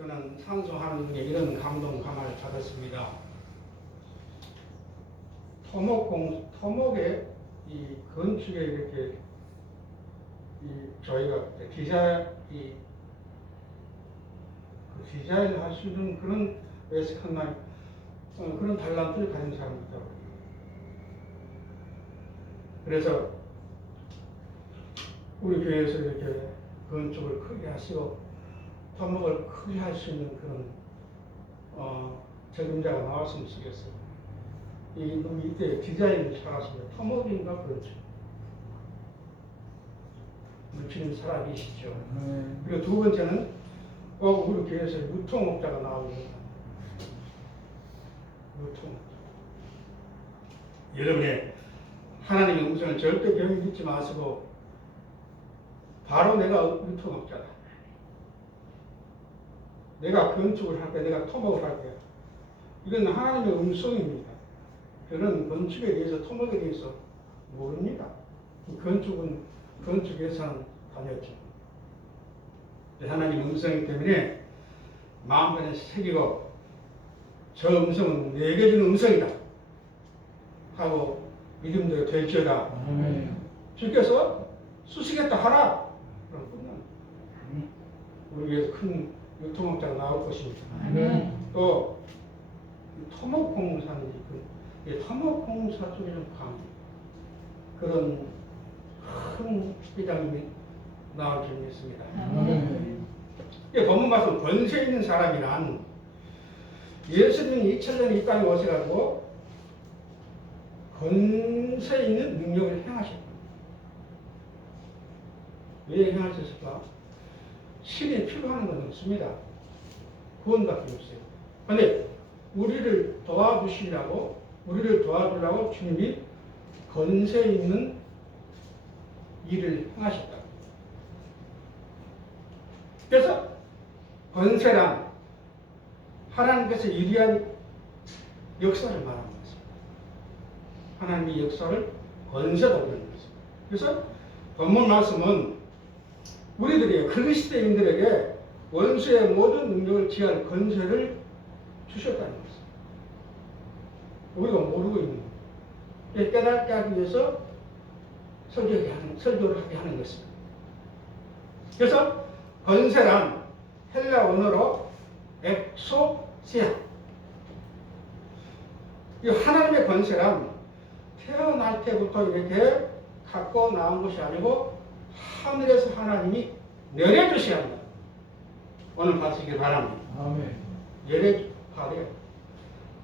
저는 산소하는 게 이런 감동감을 받았습니다. 토목의 이 건축에 이렇게 저희가 디자인을 할 수 있는 그런 예측한 그런 달란트를 가진 사람이 있다고. 그래서 우리 교회에서 이렇게 건축을 크게 하시고 토목을 크게 할 수 있는 그런 책임자가 나왔으면 좋겠어요. 이때 디자인을 잘하시면 토목인가 건축 물질은 살아계시죠. 그리고 두 번째는 우리 교회에서 유통업자가 나옵니다. 유통업자. 여러분의 하나님의 음성을 절대 병이 믿지 마시고 바로 내가 유통업자다. 내가 건축을 할 거야. 내가 토목을 할 거야. 이건 하나님의 음성입니다. 그런 건축에 대해서 토목에 대해서 모릅니다. 건축은 건축에서는 다녔죠. 하나님 음성이기 때문에 마음편에 새기고 저 음성은 내게 주는 음성이다 하고 믿음대로 될지어다. 주께서 쓰시겠다 하라. 그럼 끝납니다. 우리 위해서 큰 유통업자가 나올 것입니다. 또 토목공사는 토목공사 쪽에 좀 그런 큰 회장님이 나올 줄 믿습니다. 본문 말씀 권세 있는 사람이란 예수님이 2000년 이 땅에 오셔가지고 권세 있는 능력을 행하셨다. 왜 행하셨을까? 신이 필요한 건 없습니다. 구원밖에 없어요. 그런데 우리를 도와주시려고 주님이 권세 있는 일을 행하셨다. 그래서 권세란 하나님께서 유리한 역사를 말하는 것입니다. 하나님의 역사를 권세라고 하는 것입니다. 그래서 본문 말씀은 우리들이 그리스도인들에게 원수의 모든 능력을 취할 권세를 주셨다는 것입니다. 우리가 모르고 있는 거예요. 깨닫게 하기 위해서 설교를 하게 하는 것입니다. 그래서 권세란 헬라 원어로 엑소시아. 이 하나님의 권세란 태어날 때부터 이렇게 갖고 나온 것이 아니고 하늘에서 하나님이 내려주셔야 한다. 오늘 봐주시기 바랍니다. 아멘. 내려주파래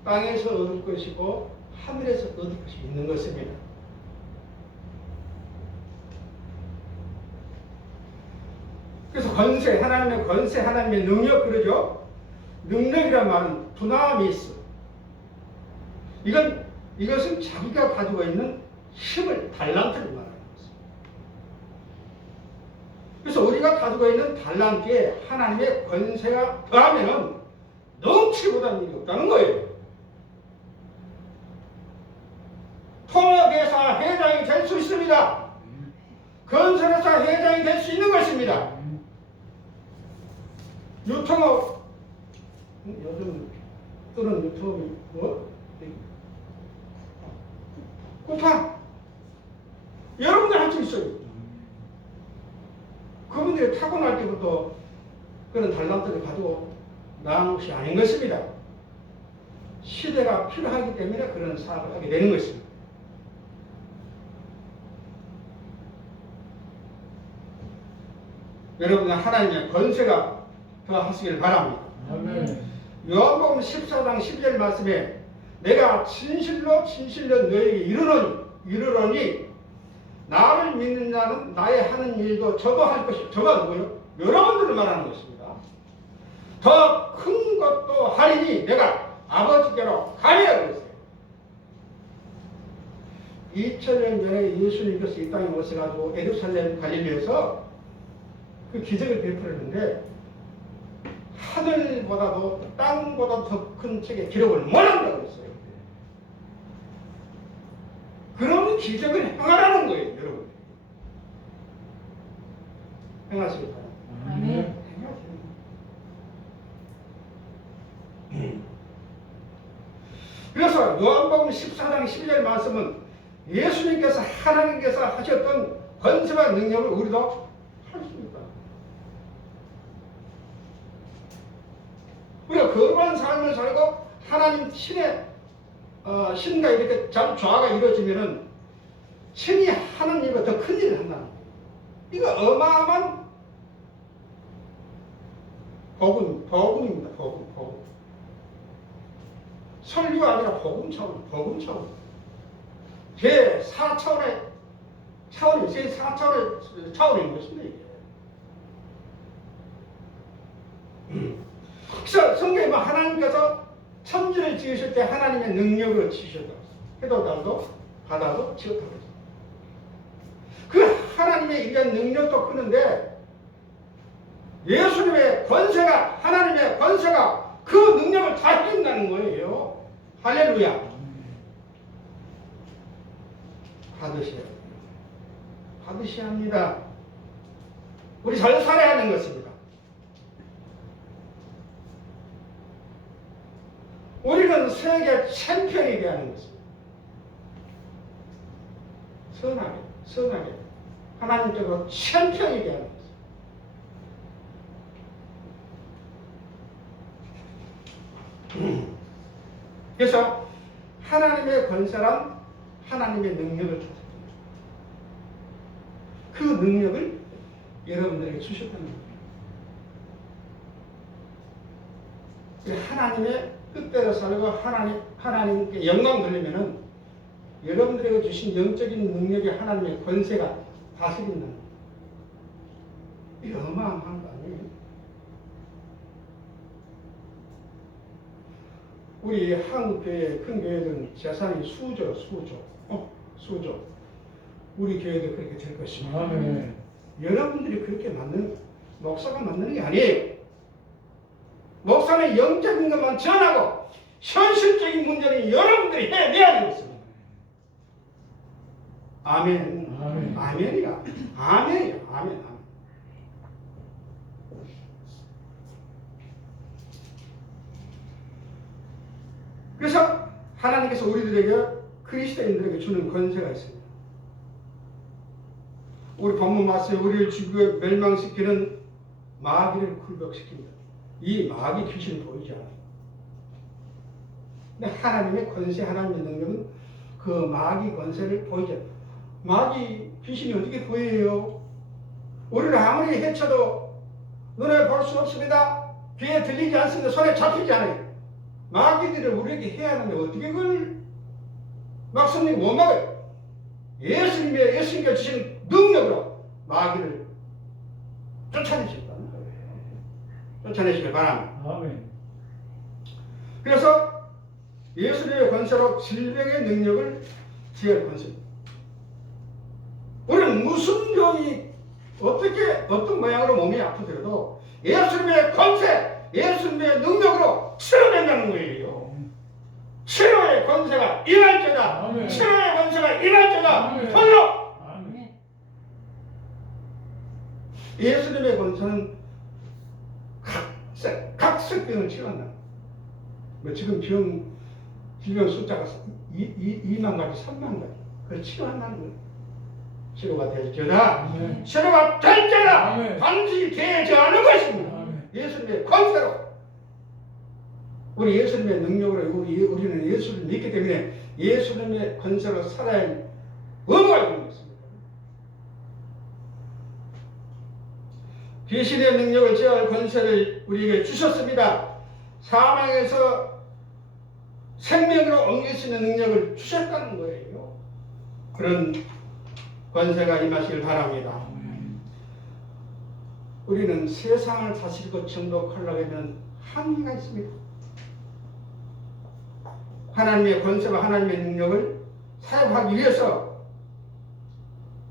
땅에서 얻을 것이고 하늘에서 얻을 것이 있는 것입니다. 그래서 권세, 하나님의 권세, 하나님의 능력 그러죠. 능력이란 말은 두나미스. 이것은 자기가 가지고 있는 힘을, 달란트를 말하는 것입니다. 그래서 우리가 가지고 있는 달란트에 하나님의 권세가 더하면 넘치보다는 일이 없다는 거예요. 통역회사 회장이 될 수 있습니다. 건설회사 회장이 될 수 있는 것입니다. 유통업, 요즘 뜨는 유통업이 뭐? 쿠팡. 여러분들 할 수 있어요. 그분들이 타고날 때부터 그런 달란트를 가지고 나온 것이 아닌 것입니다. 시대가 필요하기 때문에 그런 사업을 하게 되는 것입니다. 여러분은 하나님의 권세가 더하시길 바랍니다. 요한복음 14장 12절 말씀에 내가 진실로 너에게 이르노니 나를 믿는 자는 나의 하는 일도 저도 할 것이요. 저가 누구요? 여러분들을 말하는 것입니다. 더 큰 것도 하리니 내가 아버지께로 가리라 그랬어요. 2000년 전에 예수님께서 이 땅에 오셔가지고 예루살렘 갈릴리에서 그 기적을 베풀었는데 하늘보다도 땅보다 더 큰 책에 기록을 못한다고 했어요. 그런 기적을 행하라는 거예요, 여러분. 행하시기 바랍니다. 아멘. 그래서 요한복음 14장 12절 말씀은 예수님께서 하나님께서 하셨던 권세와 능력을 우리도 할 수 있다. 우리가 거룩한 삶을 살고 하나님 신의 신과 이렇게 잘 조화가 이루어지면은 신이 하는 일보다 더 큰 일을 한다는 거예요. 이거 어마어마한 복음입니다. 복음. 설교가 아니라 복음 차원. 제 4차원의 차원이, 제 4차원의 차원인 것입니다. 그래서 성경에 하나님께서 천지를 지으실 때 하나님의 능력으로 지으셨다. 해도 달도 바다도 지었다고 했습니다. 그 하나님의 이런 능력도 크는데 예수님의 권세가, 하나님의 권세가 그 능력을 다 이긴다는 거예요. 할렐루야. 받으셔야 합니다. 우리 잘 살아야 하는 것입니다. 우리는 세계 챔피언이 되어야 하는 것입니다. 선하게 하나님께서 챔피언이 되어야 하는 것입니다. 그래서 하나님의 권세란 하나님의 능력을 줬습니다. 그 능력을 여러분들에게 주셨다는 겁니다. 하나님의 뜻대로 살고 하나님께 영광 돌리면은 여러분들에게 주신 영적인 능력이 하나님의 권세가 다스린다는 겁니다. 이게 어마어마한 거 아니에요? 우리 한국교회 큰 교회들은 재산이 수조. 우리 교회도 그렇게 될 것입니다. 아멘. 여러분들이 그렇게 목사가 만드는 게 아니에요. 목사는 영적인 것만 전하고 현실적인 문제는 여러분들이 해내야 하는 것입니다. 아멘. 아멘이야. 아멘. 그래서 하나님께서 우리들에게 그리스도인들에게 주는 권세가 있습니다. 우리 본문 말씀에 우리를 지구에 멸망시키는 마귀를 굴복시킵니다. 이 마귀 귀신은 보이지 않아요. 근데 하나님의 권세, 하나님의 능력은 그 마귀 권세를 보이지 않아요. 마귀 귀신이 어떻게 보여요? 우리를 아무리 해쳐도 눈에 볼 수 없습니다. 귀에 들리지 않습니다. 손에 잡히지 않아요. 마귀들을 우리에게 해야 하는데 어떻게 그걸 막습니까? 못 막아요. 예수님께 주신 능력으로 마귀를 쫓아내시겠다는 거예요. 쫓아내시길 바랍니다. 아멘. 그래서 예수님의 권세로 질병의 능력을 제할 권세입니다. 우리는 무슨 병이 어떤 모양으로 몸이 아프더라도 예수님의 권세, 예수님의 능력으로 치료된다는 거예요. 치료의 권세가 임할지어다. 아멘. 치료의 권세가 임할지어다. 아멘. 손으로. 아멘. 예수님의 권세는 각색 병을 치료한다. 지금 질병 숫자가 2만 가지, 3만 가지. 그걸 치료한다는 거예요. 치료가 될지어다. 아멘. 치료가 될지어다. 아멘. 반드시 되지 않은 것입니다. 아멘. 예수님의 권세로. 우리 예수님의 능력으로 우리는 예수를 믿기 때문에 예수님의 권세로 살아야 할 의무가 있는 것입니다. 귀신의 능력을 제어할 권세를 우리에게 주셨습니다. 사망에서 생명으로 옮길 수 있는 능력을 주셨다는 거예요. 그런 권세가 임하시길 바랍니다. 우리는 세상을 다스리고 정복하려고 하면 한계가 있습니다. 하나님의 권세와 하나님의 능력을 사용하기 위해서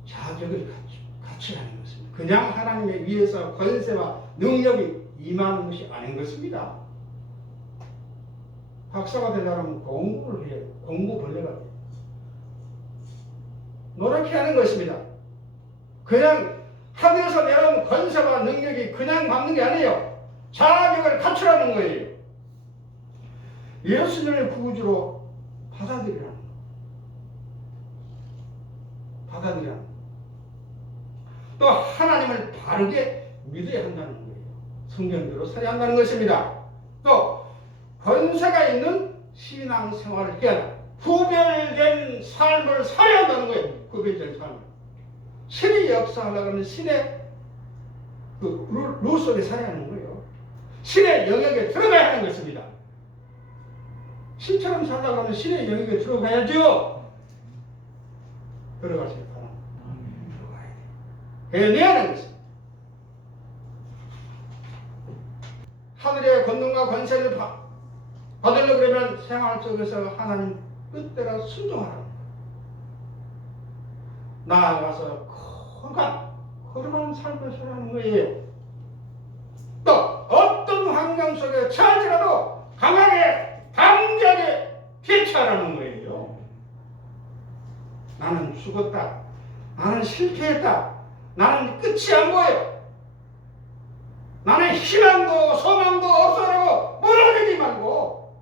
자격을 갖춰야 하는 것입니다. 그냥 하나님의 위에서 권세와 능력이 임하는 것이 아닌 것입니다. 박사가 되려면 공부를 해야 돼요. 공부 벌레가 돼요. 노력해야 하는 것입니다. 그냥 하늘에서 내려온 권세와 능력이 그냥 받는 게 아니에요. 자격을 갖추라는 거예요. 예수님을 구주로 받아들이라는 거. 받아들이라는 거. 또 하나님을 바르게 믿어야 한다는 거예요. 성경대로 살아야 한다는 것입니다. 또 권세가 있는 신앙생활을 해야 한다. 구별된 삶을 살아야 한다는 거예요. 구별된 삶을. 신이 역사하려고 하면 신의 루 속에 살아야 하는 거예요. 신의 영역에 들어가야 하는 것입니다. 신처럼 살려고 하면 신의 영역에 들어가야죠. 들어가시기 바랍니다. 들어가야 돼. 해내야 하는 것입니다. 하늘의 권능과 권세를 받으려고 그러면 생활 속에서 하나님 뜻대로 순종하라. 나아가서 거룩한 삶을 살아가는 거예요. 또 어떤 환경 속에 처할지라도 강하게 당장에 대처하라는 거예요. 나는 죽었다. 나는 실패했다. 나는 끝이 안 보여. 나는 희망도 소망도 없어라고 무너지지 말고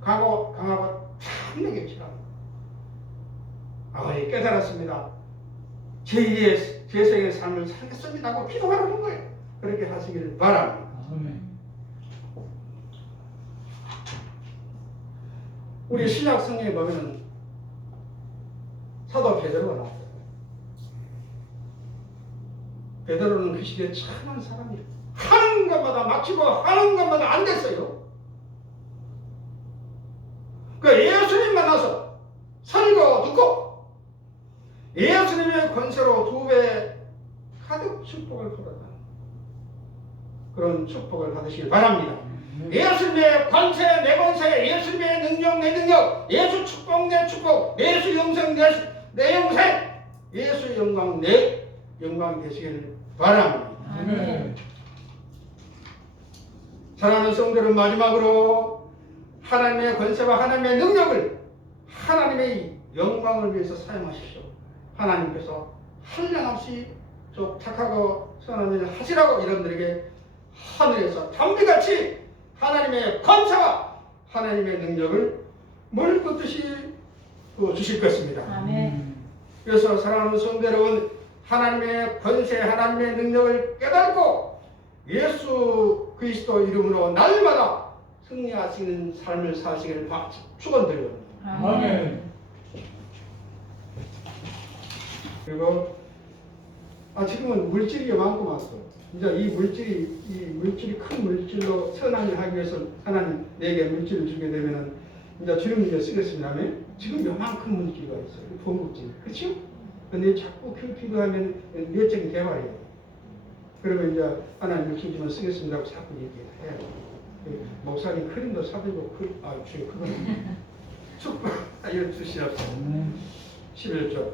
강하고 참되게 치라는 아버지 깨달았습니다. 제2의 재생의 삶을 살겠습니다 하고 기도하라는 거예요. 그렇게 하시길 바랍니다. 아멘. 우리 신약 성경에 보면 사도 베드로가 나왔어요. 베드로는 그 시대에 참한 사람이에요. 하는 것마다 막히고 하는 것마다 안 됐어요. 그 예수님 만나서 설교 듣고 예수님의 권세로 2배 가득 축복을 받았다. 그런 축복을 받으시길 바랍니다. 예수님의 권세 내 권세, 예수님의 능력 내 능력, 예수 축복 내 축복, 예수 영생 내 영생, 예수 영광 내 영광 되시길 바랍니다. 아멘. 사랑하는 성도들, 마지막으로 하나님의 권세와 하나님의 능력을 하나님의 영광을 위해서 사용하십시오. 하나님께서 한량없이 족탁하고 선한 일을 하시라고 여러분들에게 하늘에서 담비같이 하나님의 권세와 하나님의 능력을 물붓듯이 주실 것입니다. 아멘. 그래서 사랑하는 성도 여러분, 하나님의 권세, 하나님의 능력을 깨닫고 예수 그리스도 이름으로 날마다 승리하시는 삶을 사시기를 축원드립니다. 아멘. 그리고 지금은 물질이 많고 많고 이제 이 물질이 큰 물질로 선한 일 하기 위해서 하나님 내게 물질을 주게 되면은 이제 주름 이제 쓰겠습니다. 지금 요만큼 물질이 있어요. 보물질, 그렇죠? 근데 자꾸 기도하면 내적인 개발이에요. 그러면 이제 하나님 물질 주면 쓰겠습니다 하고 자꾸 얘기해요. 목사님 크림도 사들고 주님 그거는 축복 알려주시옵소서. 11절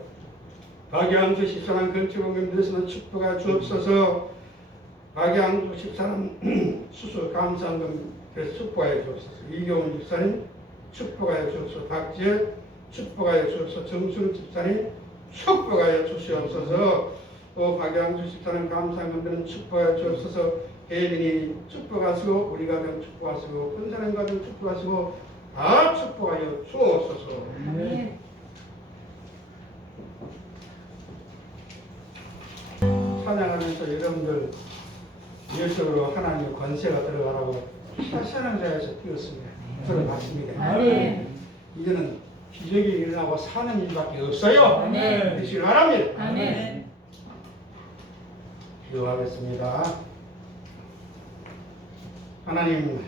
박양주 14남 건축원금 들으시는 축복하 주옵소서. 박양주 14남 수수 감사원금 축복하여 주옵소서. 이경훈 집사님 축복하여 주옵소서. 박지혜 축복하여 주옵소서. 정순 집사님 축복하여 주시옵소서. 또 박양주 집사님 감사원금들은 축복하여 주옵소서. 혜린이 축복하시고 우리 가정 축복하시고 큰사람 가정 축복하시고 다 축복하여 주옵소서. 아멘. 찬양하면서 여러분들 예수로 하나님의 권세가 들어가라고 찬양자에서 뛰었습니다. 들어봤습니다. 아멘. 이제는 기적이 일어나고 사는 일밖에 없어요. 아멘. 되시길 바랍니다. 아멘. 기도하겠습니다. 하나님,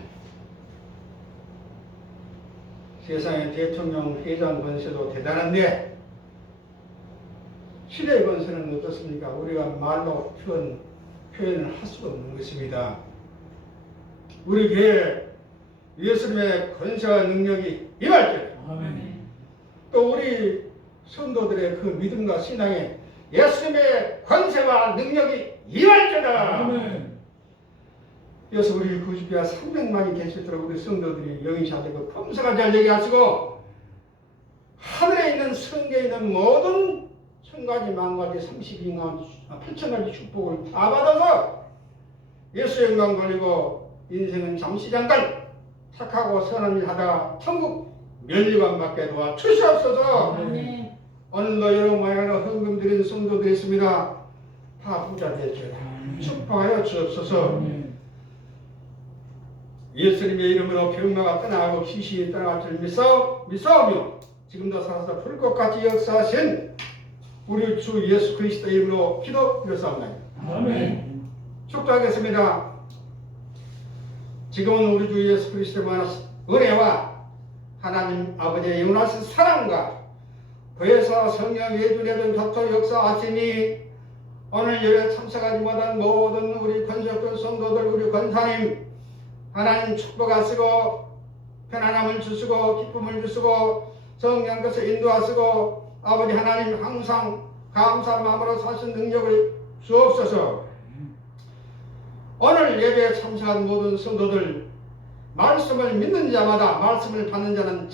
세상의 대통령, 회장 권세도 대단한데 신의 권세는 어떻습니까? 우리가 말로 표현을 할 수가 없는 것입니다. 우리 교회에 예수님의 권세와 능력이 임할 아멘. 또 우리 성도들의 그 믿음과 신앙에 예수님의 권세와 능력이 임할 때다. 아멘. 그래서 우리 구주교와 300만이 계시도록 우리 성도들이 영이 잘 되고 품새가 잘 되게 하시고 하늘에 있는 성계에 있는 모든 천가지 만가지 32만 8천가지 축복을 다 받아서 예수 영광 돌리고 인생은 잠시 잠깐 착하고 선한 일 하다가 천국 면류관 받게 도와 주시옵소서. 아멘. 오늘도 여러 모양으로 헌금 드린 성도들이 있습니다. 다 부자 되시라 축복하여 주옵소서. 아멘. 예수님의 이름으로 병마가 떠나고 귀신이 떠나갈 줄 믿사오며 지금도 살아서 불꽃같이 역사하신 우리 주 예수 그리스도의 이름으로 기도드렸사옵나이다. 아멘. 축도하겠습니다. 지금은 우리 주 예수 그리스도의 은혜와 하나님 아버지의 영원하신 사랑과 그에서 성령 예주내준 격토 역사하시니 오늘 예배 참석하지 못한 모든 우리 권속권 성도들 우리 권사님 하나님 축복하시고 편안함을 주시고 기쁨을 주시고 성령께서 인도하시고 아버지 하나님 항상 감사한 마음으로 사신 능력을 주옵소서. 오늘 예배에 참석한 모든 성도들 말씀을 믿는 자마다 말씀을 받는 자는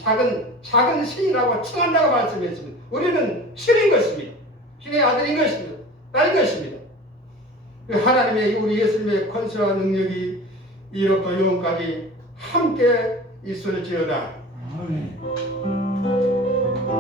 작은 신이라고 칭한다고 말씀했습니다. 우리는 신인 것입니다. 신의 아들인 것입니다. 딸인 것입니다. 하나님의 우리 예수님의 권세와 능력이 이로부터 영원까지 함께 있을지어다. 아멘.